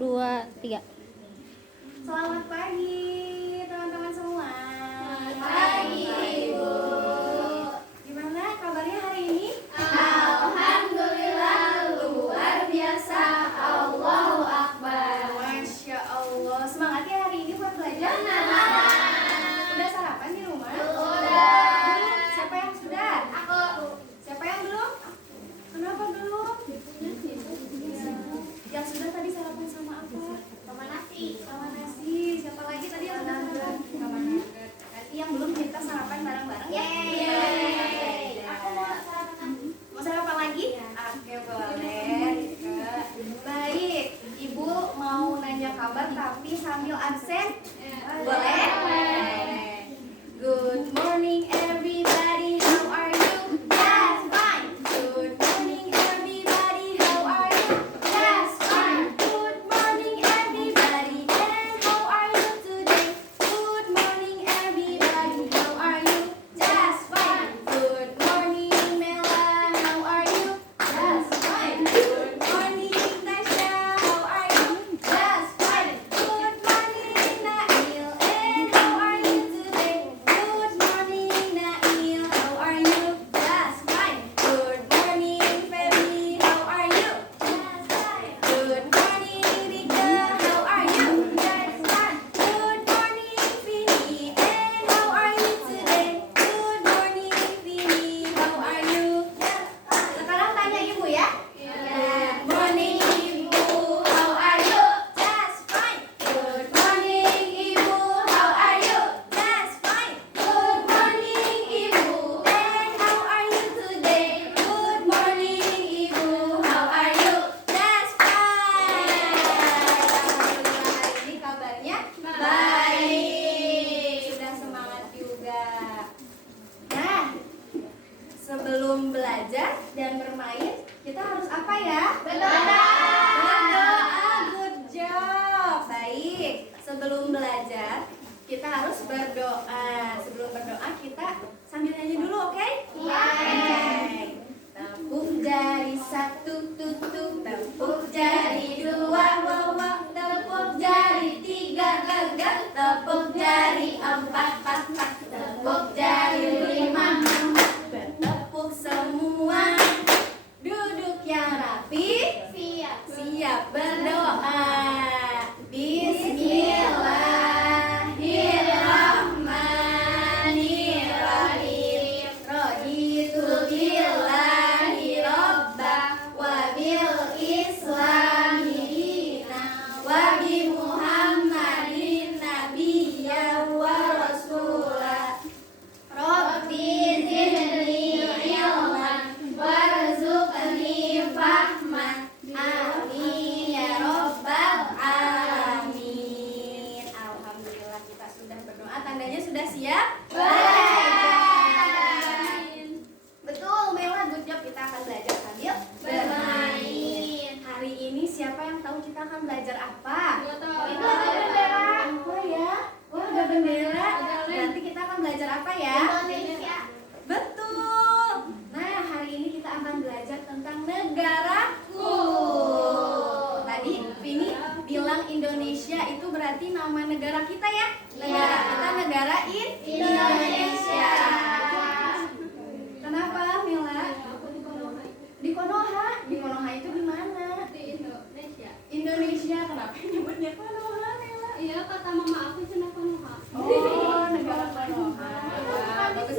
2, 3. Selamat pagi teman-teman semua. Selamat pagi, Ibu. Gimana kabarnya hari ini? Alhamdulillah, luar biasa. Allahu Akbar. Masya Allah. Semangat ya hari ini buat belajar? Udah sarapan di rumah? Udah. Siapa yang sudah? Aku. Siapa yang belum? Kenapa belum? Yang sudah tadi sarapan sama apa? Sama nasi. Sama nasi. Siapa lagi tadi yang sudah sarapan? Sama nugget. Nanti yang belum kita sarapan bareng-bareng ya? Yeay. Aku mau sarapan. Mau sarapan lagi? Oke, boleh. Baik, Ibu mau nanya kabar tapi sambil absen? Boleh? Good morning everybody, how are you? Yes, fine. Good morning everybody, how are you? Yes, fine. Good morning everybody, and how are you today? Good morning everybody, how are you? Just fine. Good morning Mela, how are you? Just fine. Good morning Tasha, how are you? Just fine. Good morning Nail, and how are you today? Good morning Nail, how are you? Just fine. Good morning Febri, how are you? Just fine. Good morning Rika, how are you? Just fine. Good morning Vini, and how are you today? Good morning Vini, how are you? Sekarang tanya ibu ya. Good morning ibu, how are you? Just fine. Good morning ibu, how are you? Just fine. Good morning ibu, and how are you today? Good morning ibu, how are you? Just fine. Hari ini kabarnya baik. Sudah semangat juga. Nah, sebelum belajar dan bermain, kita harus apa ya? Berdoa. Good job. Baik. Sebelum belajar, kita harus berdoa. Sebelum berdoa, kita sambil nyanyi dulu, oke? Iya. Oke. Tepuk jari 1, tutup. Tepuk jari 2, wawa. Tepuk jari 3, gagak. Tepuk jari 4, pat. Tepuk jari 5, bertepuk semua. Duduk yang rapi. Siap. Siap berdoa. Bismillahirrahmanirrahim. Raditu billahi robba wa bil islami dina wa bi Muhammadin nabiyya wa rasulah. Rabbi zidni ilman warzuqni fahman. Amin ya rabbal alamin. Alhamdulillah kita sudah berdoa. Tandanya sudah siap? Betul, Mela, good job. Kita akan belajar sambil bermain. Hari ini siapa yang tahu kita akan belajar apa? Itu ada bendera. Apa ya? Wah, ada bendera. Nanti kita akan belajar apa ya? Indonesia. Betul. Nah, hari ini kita akan belajar tentang negaraku. Tadi Vini bilang Indonesia itu berarti nama negara kita ya? Negara kita negara Indonesia. Kenapa, Mila? Di Konoha. Di Konoha itu di mana? Di Indonesia. Indonesia. Kenapa nyebutnya Konoha, Mila? Iya, kata mama aku cina Konoha. Oh, negara Konoha. Bagus.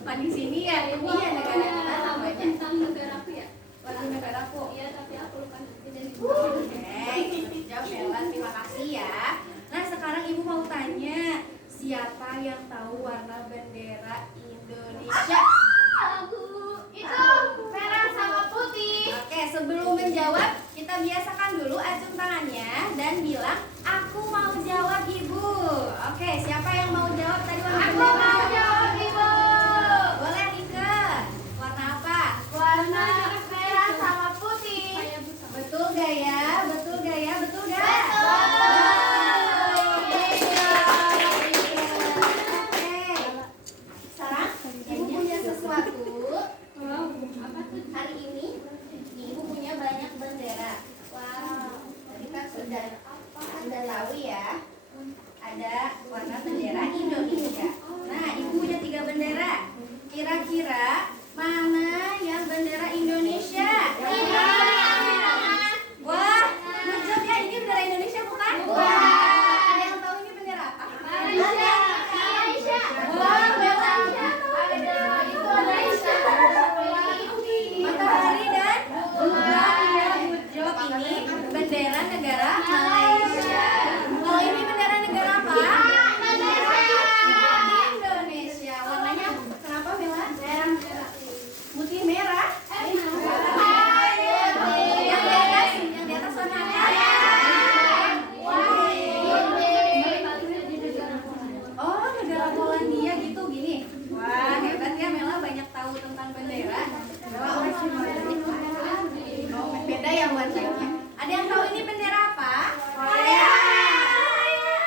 Bukan di sini ya? Iya, negara kita namanya. Tentang negaraku ya. Lagu negaraku. Iya, tapi aku lupa identitas. Oke, jawab Bella, terima kasih ya. Nah, sekarang ibu mau tanya, siapa yang tahu warna bendera Indonesia? Aku itu merah sama putih. Oke, sebelum menjawab, kita biasakan dulu acung tangannya dan bilang, aku mau jawab ibu. Oke, siapa yang mau jawab tadi warna Aku bendera? mau jawab ibu. Boleh, Rike. Warna apa? Warna merah sama putih. Betul gak ya? Betul gak ya? Betul gak? Betul. Oke. Sekarang ibu punya sesuatu. Wow, apa tuh? Hari ini ibu punya banyak bendera. Wow. Dari tahu ya, ada warna bendera Indonesia. Nah, Ibu punya 3 bendera. Kira-kira mana yang bendera Indonesia? Wah, good job ya. Ini bendera Indonesia bukan? Ada yang tahu ini bendera apa? Wah, Bella. Matahari dan bulan. Ya, good job. Ini bendera negara Malaysia. Kalau ini bendera negara apa? Indonesia. Warnanya kenapa, Bella? Putih merah. Yang di atas warna apa? Oh, negara Polandia gitu gini. Wah, hebat ya Mela, banyak tahu tentang bendera. Oh, beda ya warnanya. Ada yang tahu ini bendera apa? Korea.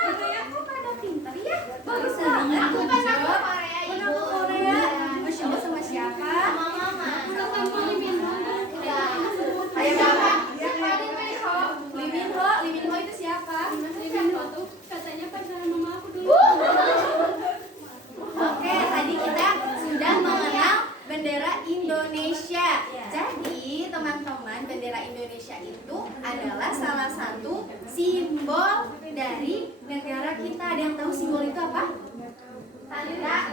Korea kok pada pintar ya? Bagus banget. Aku pernah ke Korea, Pernah Ibu. ke Korea. Masya Allah, sama siapa? Ayo Mama. Lee Min Ho. Lee Min Ho itu siapa? Katanya pacaran mama aku dulu. Oke, tadi kita sudah mengenal bendera Indonesia. Jadi, teman-teman, bendera Indonesia itu adalah salah satu simbol dari negara kita. Ada yang tahu simbol itu apa? Tanda,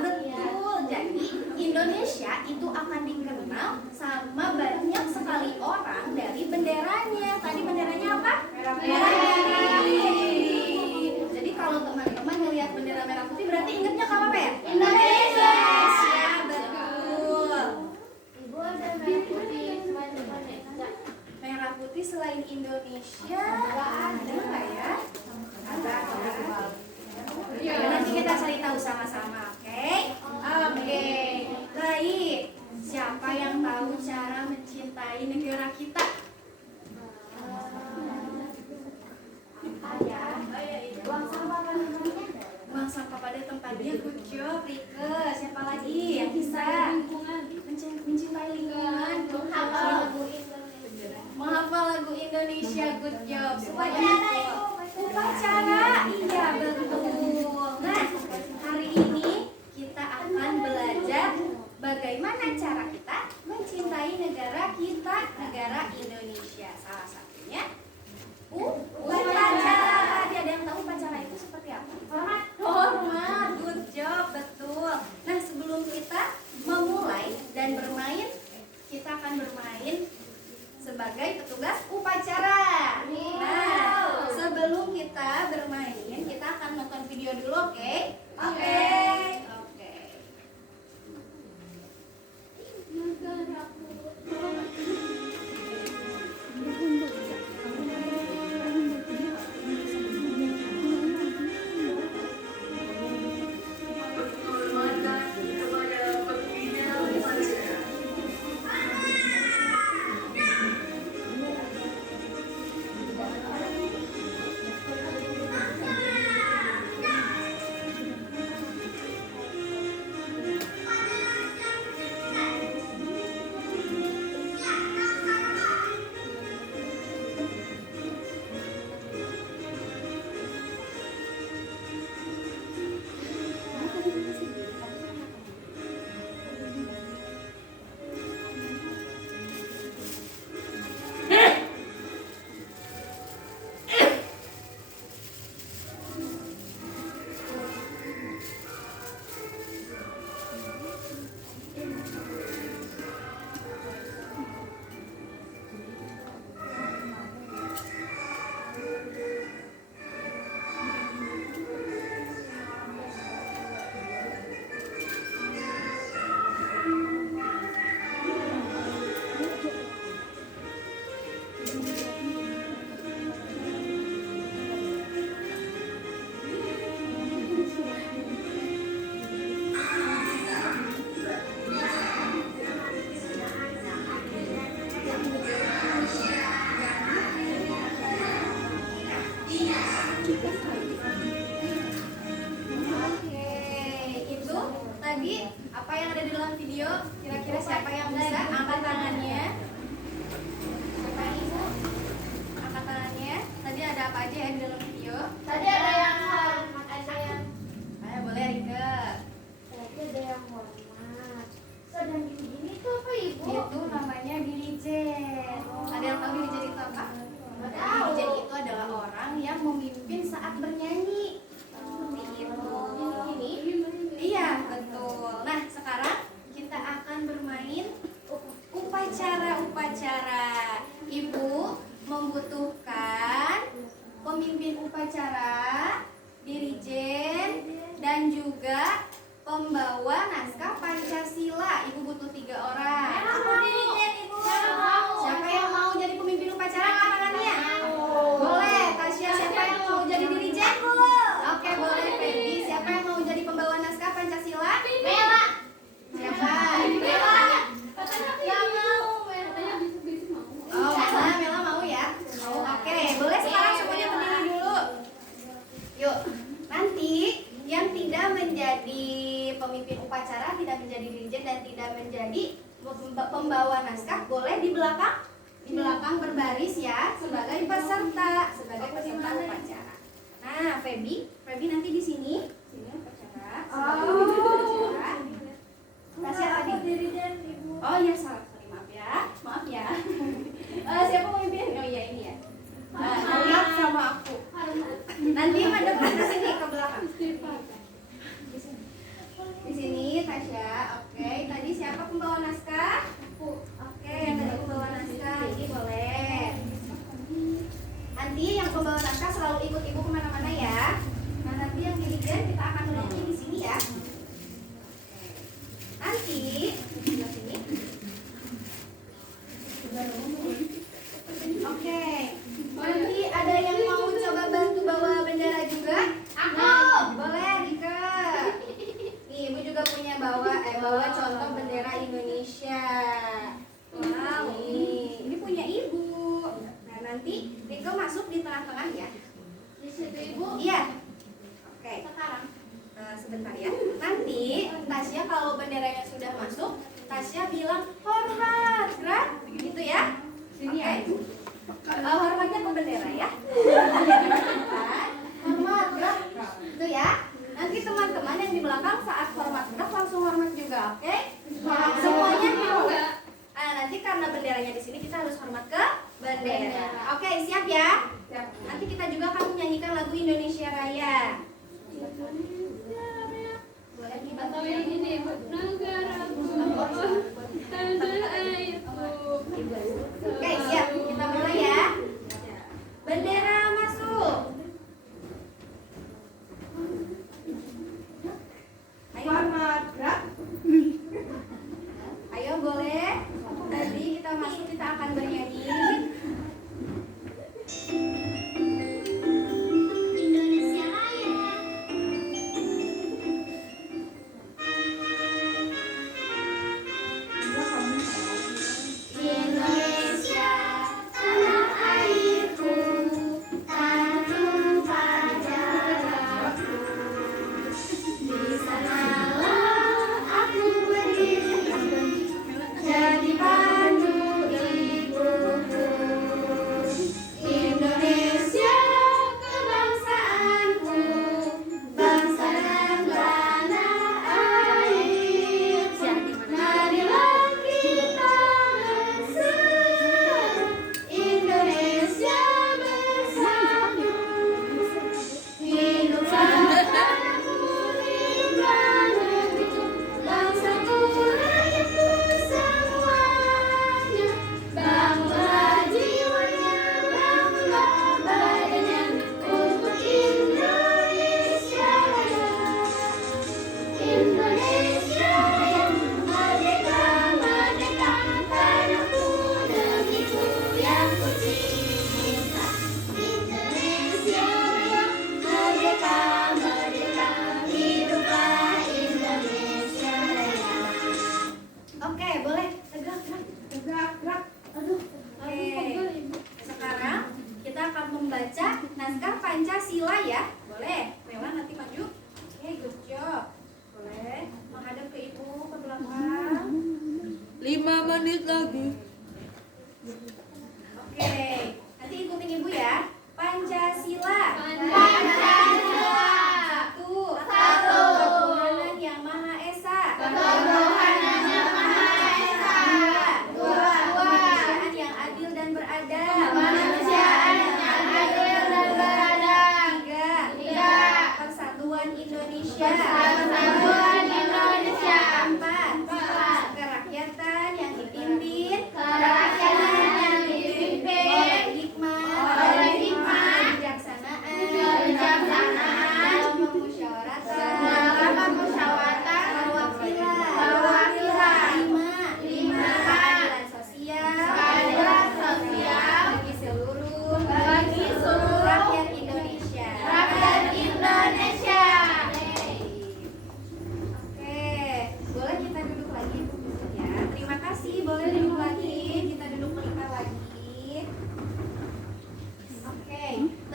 betul. Jadi, Indonesia itu akan dikenal sama banyak sekali orang dari benderanya. Tadi benderanya apa? Merah putih. Jadi kalau teman-teman melihat bendera merah putih berarti ingatnya ke apa ya? Indonesia, betul. Merah putih selain Indonesia ada nggak ya? Ada. Nanti kita cari tahu sama-sama, oke? Oke. Baik. Siapa yang tahu cara mencintai negara kita? Buang sampah pada tempatnya. Good job, Rike. Siapa lagi yang bisa mencintai lingkungan? Menghafal lagu Indonesia. Good job. Semuanya upacara. Iya, betul. Nah, hari ini kita akan belajar bagaimana cara kita mencintai negara kita, negara Indonesia. Salah satunya upacara. Tadi ada yang tahu upacara itu seperti apa? Hormat. Good job, betul. Nah, sebelum kita memulai dan bermain, kita akan bermain sebagai petugas upacara. Nah, sebelum kita bermain, kita akan nonton video dulu, oke? Oke. apa upacara, dirijen, dan juga pembawa naskah Pancasila. Ibu butuh 3 orang. Aku dirijen, Ibu. Siapa yang mau jadi pemimpin upacara angkat tangannya? Boleh. Tasya, siapa yang mau jadi dirijen? Oke, boleh. Feby, siapa yang mau jadi pembawa naskah Pancasila? Bella. Siapa? Bella. Katanya Gak mau. katanya besok mau. Oh, Mela mau ya? Oke, boleh sekarang semuanya berdiri dulu. Yuk, nanti yang tidak menjadi pemimpin upacara, tidak menjadi dirijen, dan tidak menjadi pembawa naskah, boleh di belakang berbaris ya, sebagai peserta upacara. Nah, Feby nanti di sini upacara. Upacara. Tasya tadi. Dirijen, Ibu. Oh iya, salah, sorry, maaf ya. Siapa pemimpin? Oh iya, ini ya. Lihat sama aku. Nanti madep ke sini, ke belakang. Di sini Tasya. Oke, tadi siapa pembawa naskah? Oke, yang tadi pembawa naskah, ini boleh. Nanti yang pembawa naskah selalu ikut ibu kemana-mana ya. Nah, nanti yang dirijen kita akan berdiri di sini ya. Nanti sebelah sini. Oke. Nanti ada yang mau coba bantu bawa bendera juga? Aku. Boleh, Rika. Nih, Ibu juga punya bawa contoh bendera Indonesia. Wow, ini punya Ibu. Nah, nanti Rika masuk di tengah-tengah ya. Di situ, Ibu. Iya. Oke. Sekarang. Sebentar ya. Nanti Tasya kalau benderanya sudah masuk, Tasya bilang hormat, gerak, gitu ya. Sini ya Ibu. Hormatnya ke bendera ya. Hormat, gerak, itu ya. Nanti teman-teman yang di belakang saat hormat gerak langsung hormat juga, oke? Semuanya mau. Nanti karena benderanya di sini kita harus hormat ke bendera. Oke, siap ya? Nanti kita juga akan menyanyikan lagu Indonesia Raya. Atau yang ini, negaraku, tanah airku. Oke, siap. Kita mulai ya. Bendera masuk. Ayo, hormat, gerak. Ayo, boleh. Tadi kita masuk, kita akan bernyanyi. Indonesia Raya. Indonesia, tanah airku, tanah tumpah darahku. Di sanalah aku berdiri, jadi pandu ibuku. Indonesia, kebangsaanku, bangsa dan tanah air. Marilah kita bersatu, Indonesia bersatu. Hiduplah tanahku, hiduplah negeriku, bangsaku, rakyatku semuanya. Bangunlah jiwanya, bangunlah badannya untuk Indonesia Raya. Indonesia Raya, merdeka, merdeka, tanahku, negeriku yang ku cinta. Indonesia Raya, merdeka, merdeka, hiduplah Indonesia Raya. Oke, boleh. Tegak, gerak. Aduh. Oke. Sekarang kita akan membaca naskah Pancasila ya. Boleh. Mela nanti maju. Oke, good job. Boleh. Menghadap ke ibu ke belakang. 5 menit lagi. Oke. Nanti ikutin ibu ya. Pancasila. Pancasila. Satu. Satu. Ketuhanan yang Maha Esa. Ketuhanan yang Maha Esa. Dua. Dua. Kemanusiaan yang adil dan beradab. Kemanusiaan yang adil dan beradab. Tiga. Persatuan Indonesia. Persatuan Indonesia. Empat. Empat. Kerakyatan yang dipimpin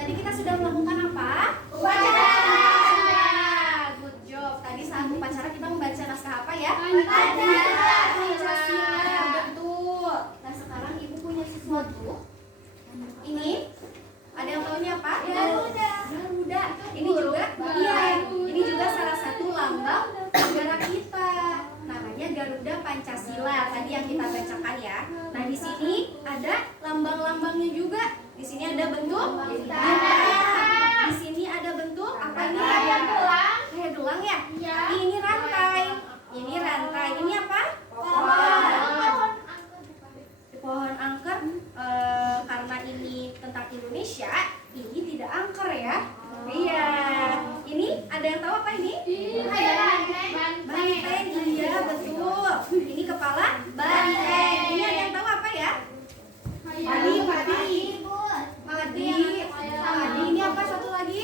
Tadi kita sudah melakukan apa? Upacara. Good job. Tadi saat upacara kita membaca naskah apa ya? Pancasila. Betul. Nah sekarang ibu punya sesuatu. Ini ada yang tahu ini apa? Garuda. Garuda. Ini juga, iya. Ini juga salah satu lambang negara kita. Namanya Garuda Pancasila. Tadi yang kita bacakan ya. Nah di sini ada lambang-lambangnya juga. Di sini ada bentuk bintang. Di sini ada bentuk apa ini? Kayak gelang. Kayak gelang ya? Iya. Ini rantai. Ini rantai. Ini apa? Pohon angker. Karena ini tentang Indonesia, ini tidak angker ya. Iya. Ini ada yang tahu apa ini? Banteng. Iya betul. Ini kepala banteng. Ini ada yang tahu apa ya? Padi. Padi. Ini apa satu lagi?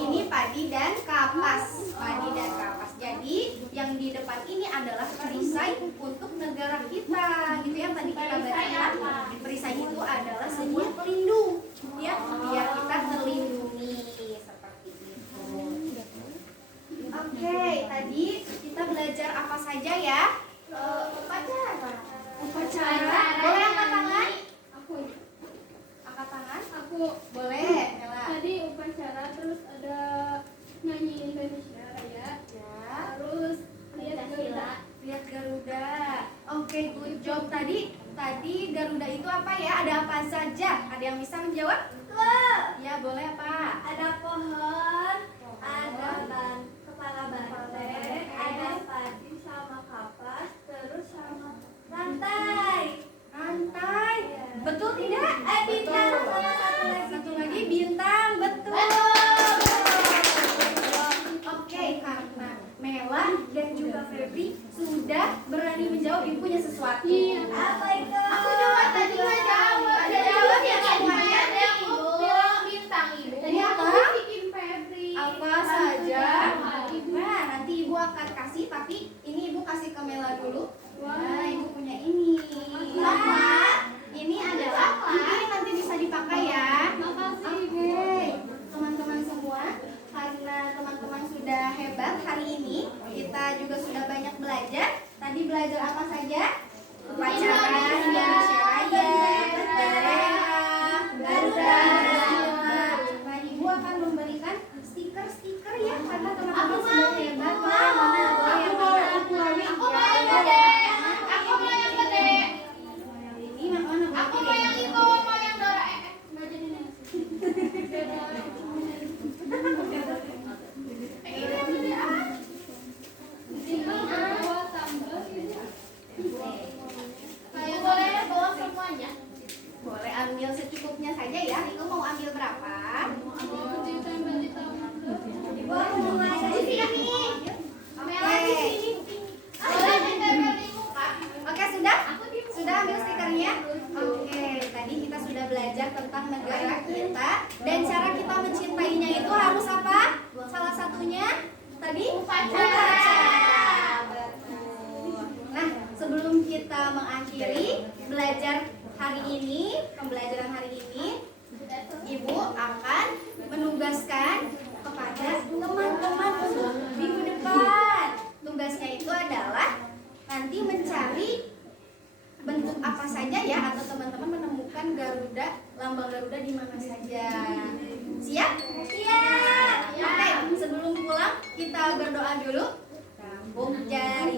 Ini padi dan kapas. Padi dan kapas. Jadi yang di depan ini adalah perisai untuk negara kita. Gitu ya tadi kita bacakan. Perisai itu adalah sebuah pelindung, ya, biar kita terlindungi seperti itu. Oke, tadi kita belajar apa saja ya? Upacara. Boleh angkat tangan? Aku Angkat tangan? boleh. Mela. Tadi upacara terus ada nyanyi Indonesia Raya. Ya. Terus lihat Garuda. Lihat Garuda. Oke, good job. Tadi Garuda itu apa ya? Ada apa saja? Ada yang bisa menjawab? Ya, boleh apa? Ada pohon, ada kepala banteng, ada padi sama kapas, terus sama rantai. Rantai. Betul tidak? Bintang Betul. sama Satu lagi bintang. Betul. Oke, karena Mela dan juga Febri sudah berani menjawab, ibu punya sesuatu. Iya. Apa itu? Aku juga tadi nggak jawab. Ada jawab ya semuanya. Ada yang bilang bintang ibu. Tadi apa? Bikin Febri. Apa saja? Nah, nanti ibu akan kasih, tapi ini ibu kasih ke Mela dulu. Nah, ibu punya ini. Ini adalah ini nanti bisa dipakai ya. Makasih. Oke, teman-teman semua, karena teman-teman sudah hebat hari ini, kita juga sudah banyak belajar. Tadi belajar apa saja? Upacara Indonesia Raya, daerah, Garuda, Pancasila. Nah, ibu akan memberikan stiker-stiker ya, karena teman-teman sudah hebat. Mana? Boleh yang mana? Aku mau yang Ya, gede. mana? Aku mau yang gede. Mau yang ini, mana? Aku mau yang itu, mau yang Doraemon. Nggak jadi nasi. Ini yang gede ah. Ini buat tambah gitu. Kayak boleh bawa semuanya. Boleh ambil secukupnya saja ya. Itu mau ambil berapa? Mau ditempel di taman. Ibu mulai dari sini. Oke. Boleh ditempel di muka. Oke, sudah? Sudah ambil stikernya? Oke, tadi kita sudah belajar tentang negara kita dan cara kita mencintainya itu harus apa? Salah satunya tadi Upacara. Betul. Nah, sebelum kita mengakhiri belajar hari ini, pembelajaran hari ini, Ibu akan menugaskan kepada teman-teman untuk minggu depan. Tugasnya itu adalah nanti mencari bentuk apa saja ya, atau teman-teman menemukan Garuda, lambang Garuda di mana saja. Siap? Siap. Oke, sebelum pulang kita berdoa dulu. Rampung jari